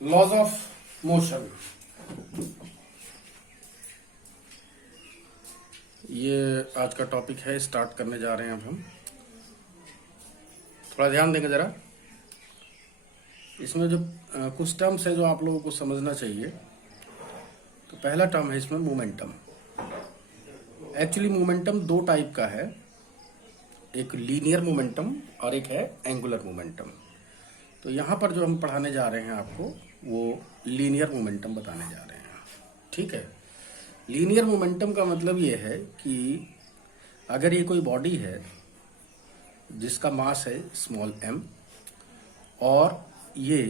Laws of motion. ये आज का टॉपिक है, स्टार्ट करने जा रहे हैं अब हम। थोड़ा ध्यान देंगे जरा। इसमें जो कुछ टर्म्स है जो आप लोगों को समझना चाहिए। तो पहला टर्म है इसमें मोमेंटम। एक्चुअली मोमेंटम दो टाइप का है, एक लीनियर मोमेंटम और एक है एंगुलर मोमेंटम। तो यहाँ पर जो हम पढ़ाने जा रहे हैं आपको वो लीनियर मोमेंटम बताने जा रहे हैं। ठीक है। लीनियर मोमेंटम का मतलब ये है कि अगर ये कोई बॉडी है जिसका मास है स्मॉल m और ये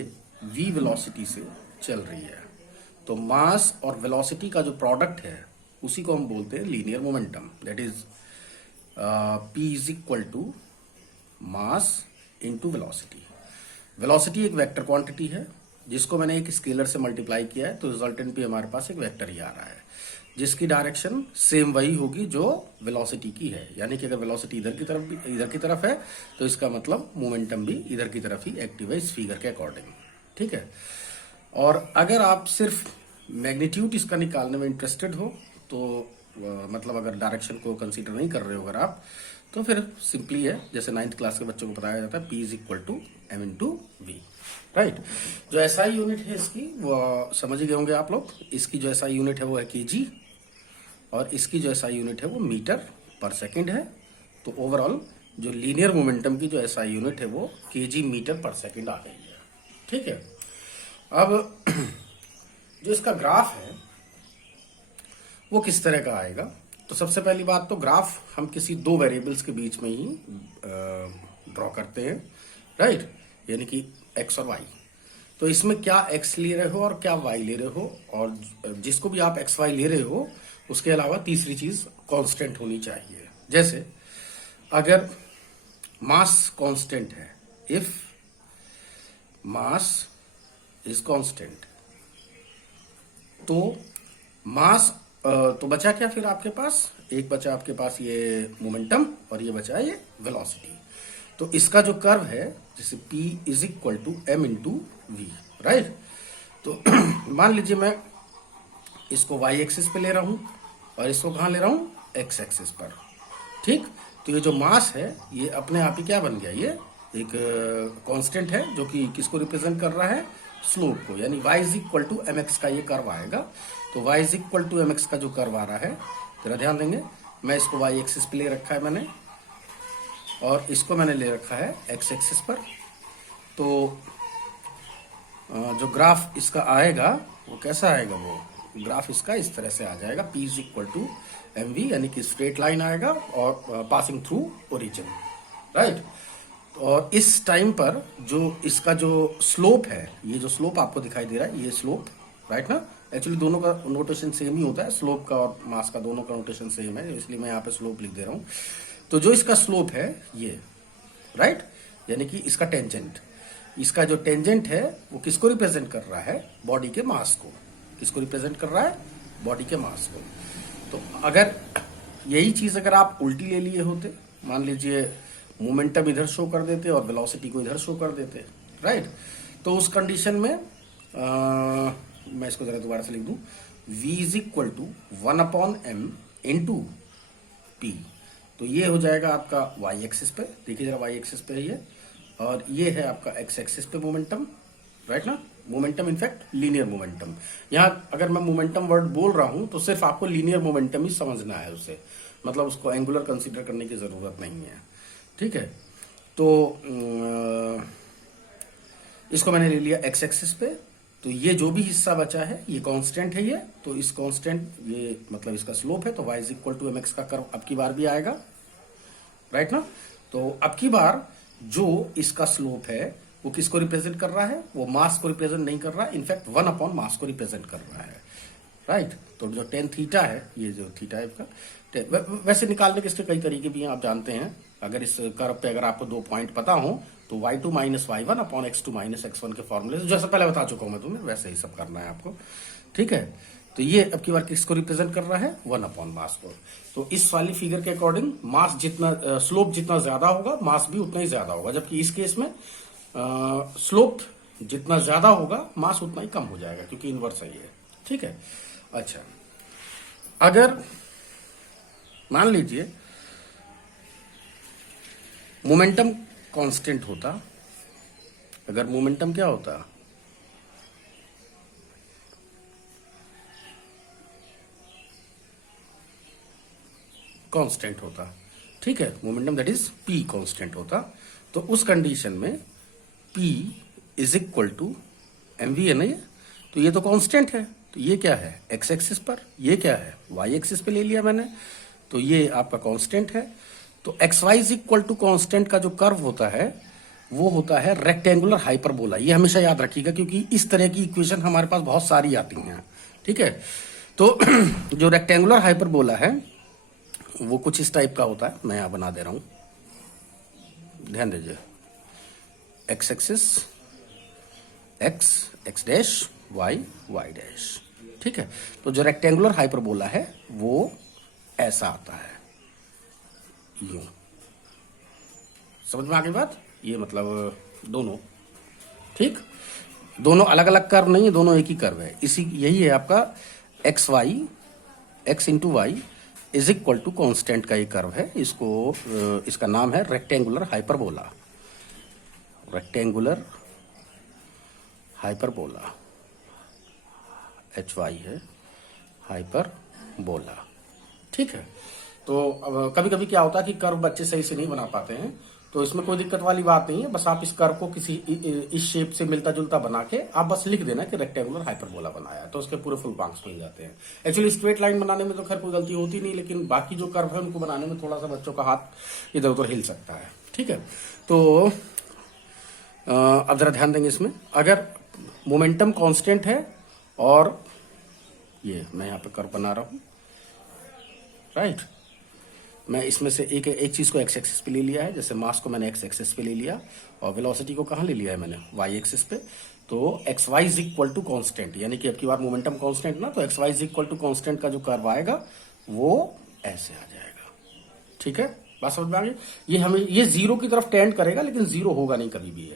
v वेलोसिटी से चल रही है, तो मास और वेलोसिटी का जो प्रोडक्ट है उसी को हम बोलते हैं linear momentum. That is p is equal to mass into velocity. Velocity एक वेक्टर क्वांटिटी है जिसको मैंने एक स्केलर से मल्टीप्लाई किया है, तो रिजल्टेंट भी हमारे पास एक वेक्टर ही आ रहा है जिसकी डायरेक्शन सेम वही होगी जो वेलोसिटी की है। यानी कि अगर वेलोसिटी इधर की तरफ है तो इसका मतलब मोमेंटम भी इधर की तरफ ही एक्टिव है इस फिगर के अकॉर्डिंग। ठीक है। और अगर आप सिर्फ मैग्नीट्यूड इसका निकालने में इंटरेस्टेड हो तो मतलब अगर डायरेक्शन को कंसीडर नहीं कर रहे हो अगर आप, तो फिर सिंपली है जैसे 9th क्लास के बच्चों को बताया जाता है, P is equal to m into v. Right. जो एसआई यूनिट है इसकी वो समझ ही गए होंगे आप लोग। इसकी जो एसआई यूनिट है वो है केजी और इसकी जो एसआई यूनिट है वो मीटर पर सेकंड है। तो ओवरऑल जो लीनियर मोमेंटम की जो एसआई यूनिट है वो केजी मीटर पर सेकंड आ गई है। ठीक है। अब जो इसका ग्राफ है वो किस तरह का आएगा, तो सबसे पहली बात तो ग्राफ हम किसी दो वेरिएबल्स के बीच में ही ड्रॉ करते हैं। राइट। यानी कि एक्स और वाई। तो इसमें क्या एक्स ले रहे हो और क्या वाई ले रहे हो, और जिसको भी आप एक्स वाई ले रहे हो उसके अलावा तीसरी चीज कांस्टेंट होनी चाहिए। जैसे अगर मास कांस्टेंट है, इफ मास इज कांस्टेंट, तो मास तो बचा क्या फिर आपके पास, एक बचा आपके पास ये मोमेंटम और ये बचा ये वेलोसिटी। तो इसका जो कर्व है जैसे P is equal to m into v. Right. तो मान लीजिए मैं इसको y एक्सिस पे ले रहा हूं और इसको कहां ले रहा हूं, x एक्सिस पर। ठीक। तो ये जो मास है ये अपने आप ही क्या बन गया, ये एक कांस्टेंट है जो कि किसको रिप्रेजेंट कर रहा है, स्लोप को। यानी y is equal to m x का ये कर्व आएगा। तो y is equal to m x का जो कर्व आ रहा है, जरा ध्यान देंगे, मैं इसको y एक्सिस पे ले रखा है मैंने और इसको मैंने ले रखा है x एक्सिस पर। तो जो ग्राफ इसका आएगा वो कैसा आएगा, वो ग्राफ इसका इस तरह से आ जाएगा, P is equal to m v, यानी कि स्ट्रेट लाइन आएगा और पासिंग थ्रू ओरिजिन। राइट। और इस टाइम पर जो इसका जो स्लोप है, ये जो स्लोप आपको दिखाई दे रहा है ये स्लोप, राइट ना। एक्चुअली दोनों का नोटेशन सेम ही होता है, स्लोप का और मास का दोनों का नोटेशन सेम है, इसलिए मैं यहाँ पे स्लोप लिख दे रहा हूँ। तो जो इसका स्लोप है ये, राइट, यानी कि इसका टेंजेंट, इसका जो टेंजेंट है वो किसको रिप्रेजेंट कर रहा है, बॉडी के मास को। किसको रिप्रेजेंट कर रहा है, बॉडी के मास को। तो अगर यही चीज अगर आप उल्टी ले लिए होते, मान लीजिए मोमेंटम इधर शो कर देते और वेलोसिटी को इधर शो कर देते, राइट, तो उस कंडीशन में मैं इसको जरा दोबारा से लिख दूं, v is equal to 1/m into p. तो ये हो जाएगा आपका y एक्सिस पे, देखिए जरा y एक्सिस पे है ये, और ये है आपका x एक्सिस पे मोमेंटम। राइट ना। Momentum in fact linear momentum. यहाँ अगर मैं मोमेंटम वर्ड बोल रहा हूं तो सिर्फ आपको लीनियर मोमेंटम ही समझना है उसे, मतलब उसको एंगुलर कंसीडर करने की जरूरत नहीं है। ठीक है। तो इसको मैंने ले लिया x एक्सिस पे। तो ये जो भी हिस्सा बचा है ये कांस्टेंट है ये, तो इस कांस्टेंट ये मतलब इसका स्लोप है, तो y is equal to m x का कर्व अब की बार भी आएगा, राइट ना। तो अब की बार जो इसका स्लोप है वो किसको रिप्रेजेंट कर रहा है, वो मास को रिप्रेजेंट नहीं कर रहा है, इनफैक्ट 1/, मास को रिप्रेजेंट कर रहा है। राइट। तो जो टेन थीटा है, ये जो थीटा है इसका, वैसे निकालने के इसके कई तरीके भी हैं, आप जानते हैं। अगर इस कर्व पे अगर आपको 2 पॉइंट पता हो तो y2 minus y1 upon x2 minus x1 के फॉर्मूले से, जैसा पहले बता चुका हूं मैं तुम्हें, वैसे ही सब करना है आपको। ठीक है। तो ये अब की बार किसको रिप्रेजेंट कर रहा है, 1/, मास को। तो इस वाली फिगर के अकॉर्डिंग मास स्लोप जितना ज्यादा होगा मास भी उतना ही ज्यादा होगा, जबकि इस केस में स्लोप जितना ज्यादा होगा मास उतना ही कम हो जाएगा, क्योंकि इनवर्स है ये। ठीक है। अच्छा, अगर मान लीजिए मोमेंटम कांस्टेंट होता, अगर मोमेंटम क्या होता, कांस्टेंट होता, ठीक है, momentum that is p constant होता, तो उस कंडीशन में p is equal to mv है ना ये, तो ये तो कांस्टेंट है, तो ये क्या है x एक्सिस पर, ये क्या है y एक्सिस पे ले लिया मैंने, तो ये आपका कांस्टेंट है। तो x y is equal to constant का जो कर्व होता है वो होता है रेक्टेंगुलर हाइपरबोला। ये हमेशा याद रखिएगा, क्योंकि इस तरह की इक्वेशन हमारे पास बहुत सारी आती हैं। ठीक है, तो जो रेक्टेंगुलर हाइपरबोला है वो कुछ इस टाइप का होता है, मैं यहां बना दे रहा हूं, ध्यान दीजिए, x axis x x dash y y dash. ठीक है, तो जो रेक्टेंगुलर हाइपरबोला है वो ऐसा आता है, यूं। समझ में आ गई बात? ये मतलब दोनों, ठीक, दोनों अलग अलग कर्व नहीं है, दोनों एक ही कर्व है। इसी यही है आपका x y, x into y is equal to constant का ये कर्व है। इसका नाम है rectangular hyperbola, rectangular hyperbola, H Y है, हाइपरबोला। ठीक है, तो अब कभी कभी क्या होता है कि कर्व बच्चे सही से नहीं बना पाते हैं, तो इसमें कोई दिक्कत वाली बात नहीं है। बस आप इस कर्व को किसी इस शेप से मिलता जुलता बना के आप बस लिख देना कि रेक्टेंगुलर हाइपरबोला बनाया, तो उसके पूरे फुल मार्क्स मिल जाते हैं। एक्चुअली स्ट्रेट लाइन बनाने में तो खैर कोई गलती होती नहीं, लेकिन बाकी जो कर्व है उनको बनाने में थोड़ा सा बच्चों का हाथ इधर उधर हिल सकता है। ठीक है, तो अब जरा ध्यान देंगे इसमें, अगर मोमेंटम कांस्टेंट है और ये मैं यहाँ पे कर्व बना रहा हूं, राइट, मैं इसमें से एक चीज को एक्स एक्सिस पे ले लिया है, जैसे मास को मैंने एक्स एक्सिस पे ले लिया और वेलोसिटी को कहां ले लिया है मैंने, वाई एक्सिस पे। तो x y is equal to constant, यानी कि अब की बार मोमेंटम कांस्टेंट ना, तो x y is equal to constant का जो कर्व आएगा वो ऐसे आ जाएगा। ठीक है, बात समझ में आ गई? ये हमें ये जीरो की तरफ टेंड करेगा, लेकिन जीरो होगा नहीं कभी भी।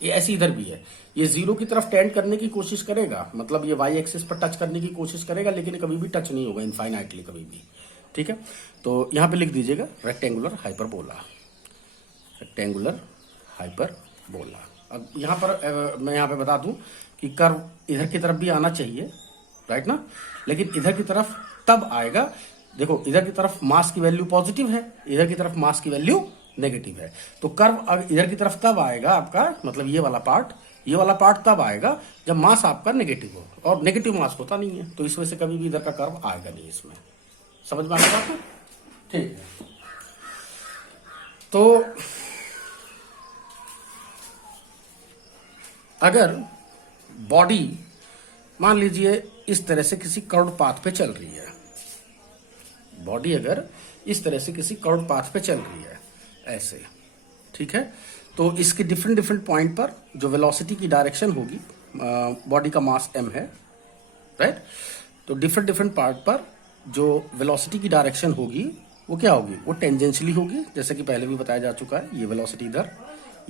ये ऐसी इधर भी है, ये जीरो की तरफ टेंड करने की कोशिश करेगा, मतलब ये वाई एक्सिस पर टच करने की कोशिश करेगा, लेकिन कभी भी टच नहीं होगा इनफाइनाइटली कभी भी। ठीक है, तो यहां पे लिख दीजिएगा रेक्टेंगुलर हाइपरबोला, रेक्टेंगुलर हाइपरबोला। अब यहां पर मैं यहां पे बता दूं कि कर्व इधर की तरफ भी आना चाहिए, राइट ना, लेकिन इधर की तरफ तब आएगा, देखो इधर की तरफ मास की वैल्यू पॉजिटिव है, इधर की तरफ मास की वैल्यू नेगेटिव है, तो कर्व इधर की तरफ तब आएगा आपका, मतलब ये वाला पार्ट तब आएगा जब मास आपका नेगेटिव हो, और नेगेटिव मास होता नहीं है, तो इस वजह से कभी भी इधर का कर्व आएगा नहीं इसमें। समझ में आ गया आपको? ठीक है, तो अगर बॉडी मान लीजिए इस तरह से किसी कर्व्ड पाथ पे चल रही है, बॉडी अगर इस तरह से किसी कर्व्ड पाथ पे चल रही है ऐसे, ठीक है, तो इसके डिफरेंट डिफरेंट पॉइंट पर जो वेलोसिटी की डायरेक्शन होगी, बॉडी का मास m है, राइट, तो डिफरेंट डिफरेंट पार्ट पर जो वेलोसिटी की डायरेक्शन होगी वो क्या होगी, वो टेंजेंशियली होगी, जैसे कि पहले भी बताया जा चुका है। ये वेलोसिटी इधर,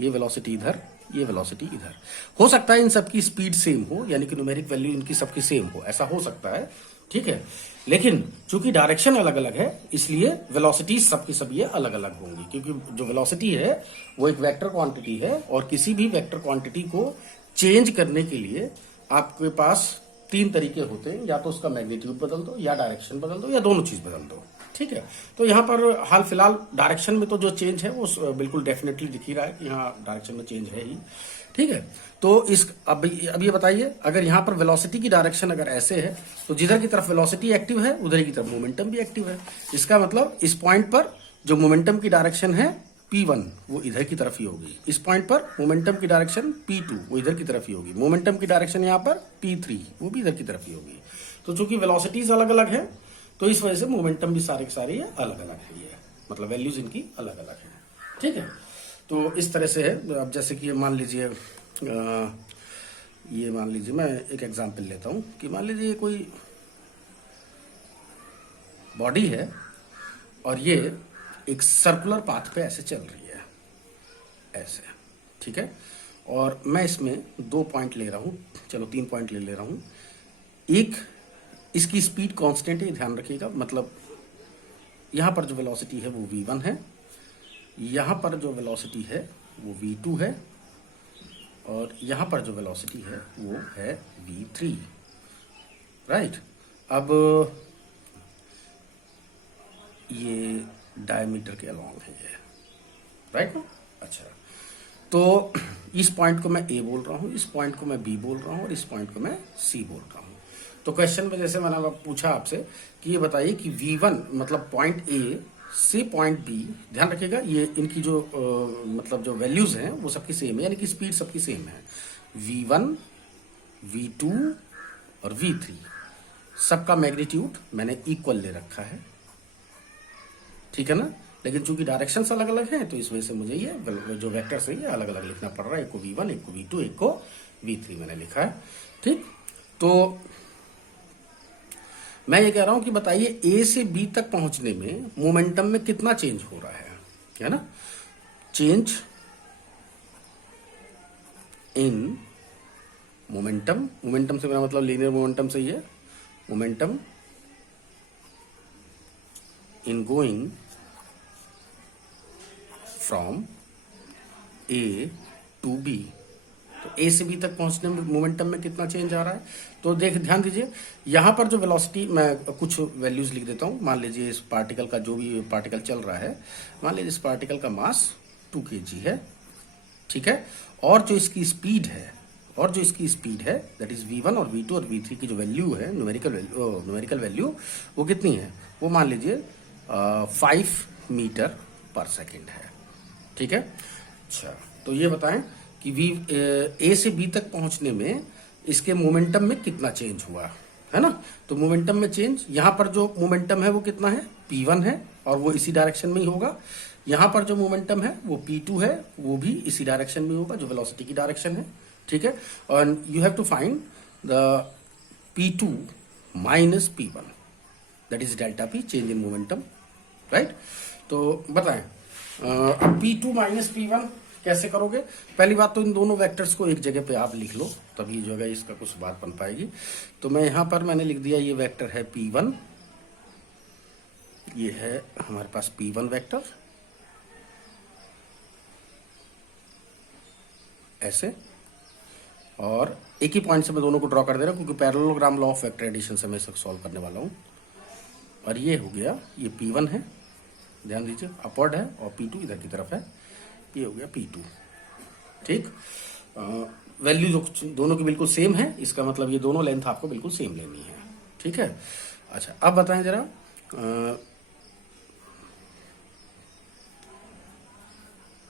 ये वेलोसिटी इधर, ये वेलोसिटी इधर। हो सकता है इन सबकी स्पीड सेम हो, यानी कि न्यूमेरिक वैल्यू इनकी सबकी सेम हो, ऐसा हो सकता है, ठीक है, लेकिन चूंकि डायरेक्शन अलग अलग है इसलिए वेलोसिटी सबकी सब ये अलग अलग होंगी, क्योंकि जो वेलोसिटी है वो एक वेक्टर क्वांटिटी है, और किसी भी वेक्टर क्वांटिटी को चेंज करने के लिए आपके पास तीन तरीके होते हैं, या तो उसका मैग्नीट्यूड बदल दो, या डायरेक्शन बदल दो, या दोनों चीज बदल दो। ठीक है, तो यहाँ पर हाल फिलहाल डायरेक्शन में तो जो चेंज है वो बिल्कुल डेफिनेटली दिख ही रहा है कि यहाँ डायरेक्शन में चेंज है ही। ठीक है, तो अब ये बताइए, अगर यहाँ पर वेलोसिटी की डायरेक्शन अगर ऐसे है, तो जिधर की तरफ वेलोसिटी एक्टिव है उधर की तरफ मोमेंटम भी एक्टिव है। इसका मतलब इस पॉइंट पर जो मोमेंटम की डायरेक्शन है P1 वो इधर की तरफ ही होगी, इस पॉइंट पर मोमेंटम की डायरेक्शन P2 वो इधर की तरफ ही होगी, मोमेंटम की डायरेक्शन यहाँ पर P3 वो भी इधर की तरफ ही होगी। तो चूंकि वेलोसिटीज अलग अलग है तो इस वजह से मोमेंटम भी सारे के सारे अलग अलग है, ये मतलब वैल्यूज इनकी अलग अलग है। ठीक है, तो इस तरह से है। अब जैसे कि मान लीजिए ये मान लीजिए मैं एक एग्जांपल लेता हूं कि मान लीजिए कोई बॉडी है और ये एक सर्कुलर पाथ पे ऐसे चल रही है ऐसे, ठीक है, और मैं इसमें 2 पॉइंट ले रहा हूँ, चलो 3 पॉइंट ले रहा हूँ। एक, इसकी स्पीड कांस्टेंट है, ध्यान रखिएगा, मतलब यहाँ पर जो वेलोसिटी है वो v1 है, यहाँ पर जो वेलोसिटी है वो v2 है, और यहाँ पर जो वेलोसिटी है वो है v3, राइट। अब ये डायमीटर के अलॉन्ग है ये, राइट ना। अच्छा, तो इस पॉइंट को मैं ए बोल रहा हूँ, इस पॉइंट को मैं बी बोल रहा हूँ, और इस पॉइंट को मैं सी बोल रहा हूँ। तो क्वेश्चन में जैसे मैंने पूछा आपसे कि ये बताइए कि v1 मतलब पॉइंट ए से पॉइंट बी, ध्यान रखिएगा ये इनकी जो मतलब जो वैल्यूज हैं वो सबकी सेम है, यानी कि स्पीड सबकी सेम है। v1, v2 और v3 सबका मैग्नीट्यूड मैंने इक्वल ले रखा है, ठीक है ना। लेकिन चूंकि डायरेक्शंस अलग अलग हैं तो इस वजह से मुझे ये जो वेक्टर्स हैं ये अलग अलग लिखना पड़ रहा है। एक को v1, एक को v2, एक को v3 मैंने लिखा है, ठीक। तो मैं ये कह रहा हूं कि बताइए ए से बी तक पहुंचने में मोमेंटम में कितना चेंज हो रहा है ना। चेंज इन मोमेंटम, मोमेंटम से मेरा मतलब लीनियर मोमेंटम से ही है, momentum in going from A to B. तो ए से बी तक पहुंचने में मोमेंटम में कितना चेंज आ रहा है, तो ध्यान दीजिए यहां पर जो वेलोसिटी, मैं कुछ वैल्यूज लिख देता हूं। मान लीजिए इस पार्टिकल का, जो भी पार्टिकल चल रहा है, मान लीजिए इस पार्टिकल का मास 2 kg है, ठीक है। और जो इसकी स्पीड है, दैट इज v1 और v2 और v3 की जो वैल्यू है, न्यूमेरिकल वैल्यू, वो कितनी है, वो मान लीजिए 5 मीटर पर सेकेंड है, ठीक है। अच्छा, तो ये बताएं कि ए से बी तक पहुंचने में इसके मोमेंटम में कितना चेंज हुआ है ना। तो मोमेंटम में चेंज, यहां पर जो मोमेंटम है वो कितना है, p1 है, और वो इसी डायरेक्शन में ही होगा। यहां पर जो मोमेंटम है वो p2 है, वो भी इसी डायरेक्शन में होगा, जो वेलोसिटी की डायरेक्शन है, ठीक है। और you have to find the p2 minus p1, that is delta p, change in momentum, right. तो बताएं अब p2 माइनस p1 कैसे करोगे। पहली बात तो इन दोनों वेक्टर्स को एक जगह पे आप लिख लो, तभी जो है इसका कुछ बात बन पाएगी। तो मैं यहां पर मैंने लिख दिया, ये वेक्टर है p1, ये है हमारे पास p1 वेक्टर, ऐसे, और एक ही पॉइंट से मैं दोनों को ड्रॉ कर दे रहा हूं क्योंकि parallelogram law of vector addition से मैं इसको सॉल्व करने वाला हूं। और ये हो गया, ये p1 है, ध्यान दीजिए अपवर्ड है, और p2 इधर की तरफ है, ये हो गया p2, ठीक। वैल्यू जो दोनों की बिल्कुल सेम है, इसका मतलब ये दोनों लेंथ आपको बिल्कुल सेम लेनी है, ठीक है। अच्छा, अब बताएं जरा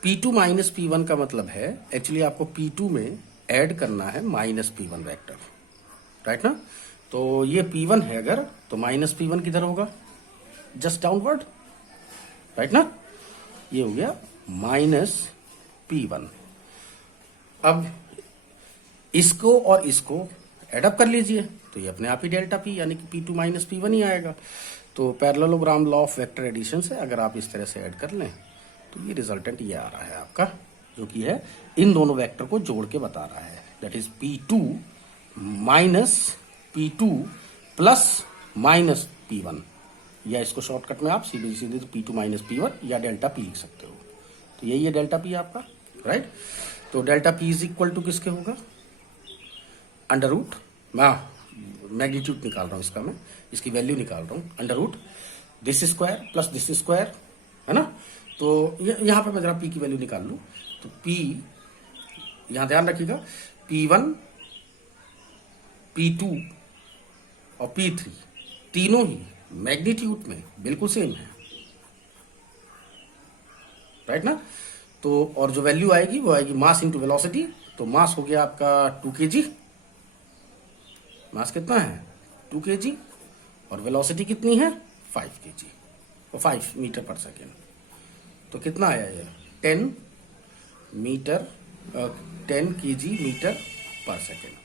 p2 माइनस p1 का मतलब है, एक्चुअली आपको p2 में ऐड करना है माइनस p1 वेक्टर, राइट ना। तो ये p1 है अगर, तो माइनस p1 किधर होगा, जस्ट डाउनवर्ड, राइट ना। ये हो गया माइनस p1। अब इसको और इसको एडअप कर लीजिए, तो ये अपने आप ही डेल्टा p यानी कि p2 माइनस p1 ही आएगा। तो parallelogram law of vector addition से अगर आप इस तरह से ऐड कर लें तो ये रिजल्टेंट ये आ रहा है आपका, जो कि है इन दोनों वेक्टर को जोड़ के बता रहा है, that is p2 minus p2 plus minus p1, या इसको शॉर्टकट में आप सीधे सीधे p2 माइनस p1 या डेल्टा p लिख सकते हो। तो यही है डेल्टा p आपका, राइट। तो delta p is equal to किसके होगा, अंडर रूट, मैग्नीट्यूड निकाल रहा हूं इसका, मैं इसकी वैल्यू निकाल रहा हूं, under root this square plus this square, है ना। तो यहां पर मैं जरा p की वैल्यू निकाल लूं, तो p, यहां ध्यान रखिएगा, p1, p2 और p3 तीनों ही मैग्नीट्यूड में बिल्कुल सेम है, राइट ना। तो और जो वैल्यू आएगी वो आएगी मास इंटू वेलोसिटी। तो मास हो गया आपका 2 kg, मास कितना है 2 kg, और वेलोसिटी कितनी है 5 kg, और 5 मीटर पर सेकेंड। तो कितना आया ये 10 kg मीटर पर सेकेंड,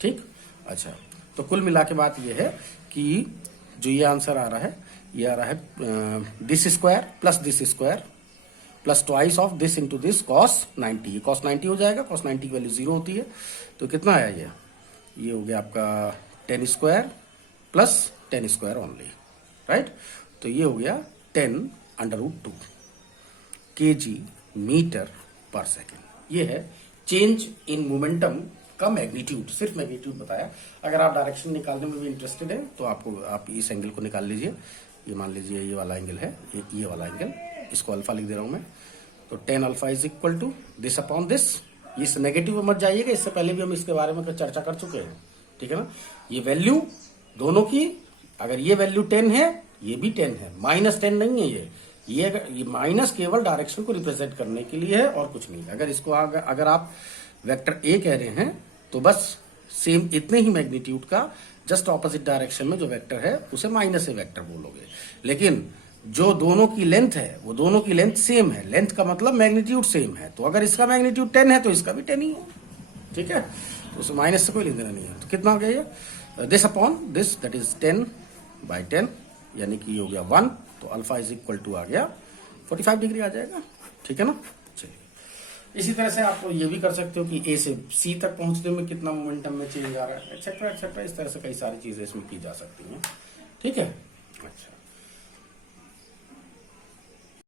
ठीक। अच्छा, तो कुल मिला के बात ये है कि जो ये आंसर आ रहा है, ये आ रहा है this square plus twice of this into this cos 90, ये कॉस 90 हो जाएगा, कॉस 90 की वैल्यू 0 होती है, तो कितना आया ये हो गया आपका 10 square plus 10 square only, right. तो ये हो गया 10√2 kg मीटर पर सेकेंड। ये है चेंज इन मोमेंटम का मैग्नीट्यूड, सिर्फ मैग्नीट्यूड बताया। अगर आप डायरेक्शन निकालने में भी इंटरेस्टेड है तो आप इस एंगल को निकाल लीजिए। ये मान लीजिए ये वाला एंगल है, ये वाला एंगल, इसको अल्फा लिख दे रहा हूं मैं। तो 10 alpha is equal to this upon this. इस नेगेटिव में मत जाइएगा, इससे पहले भी हम इसके बारे में चर्चा कर चुके हैं, ठीक है ना। ये वैल्यू दोनों की, अगर ये वैल्यू 10 है, ये भी 10 है, -10 नहीं है ये माइनस केवल डायरेक्शन को रिप्रेजेंट करने के लिए है और कुछ नहीं। अगर इसको अगर आप वेक्टर ए कह रहे हैं तो बस सेम इतने ही मैग्नीट्यूड का जस्ट ऑपोजिट डायरेक्शन में जो वेक्टर है उसे माइनस ए वेक्टर बोलोगे। लेकिन जो दोनों की लेंथ है वो दोनों की लेंथ सेम है, लेंथ का मतलब मैग्नीट्यूड सेम है। तो अगर इसका मैग्नीट्यूड 10 है तो इसका भी 10 ही है, ठीक है। तो उसे माइनस से कोई लेना नहीं है। तो कितना हो गया ये, this upon this, that is 10/10, यानी कि ये हो गया 1। तो अल्फा इज इक्वल टू आ गया 45 डिग्री आ जाएगा, ठीक है ना। चलिए, इसी तरह से आप ये भी कर सकते हो कि ए से सी तक पहुंचने में कितना मोमेंटम में चेंज आ रहा है, एक्सेट्रा एक्सेट्रा। इस तरह से कई सारी चीजें इसमें की जा सकती हैं, ठीक है। अच्छा।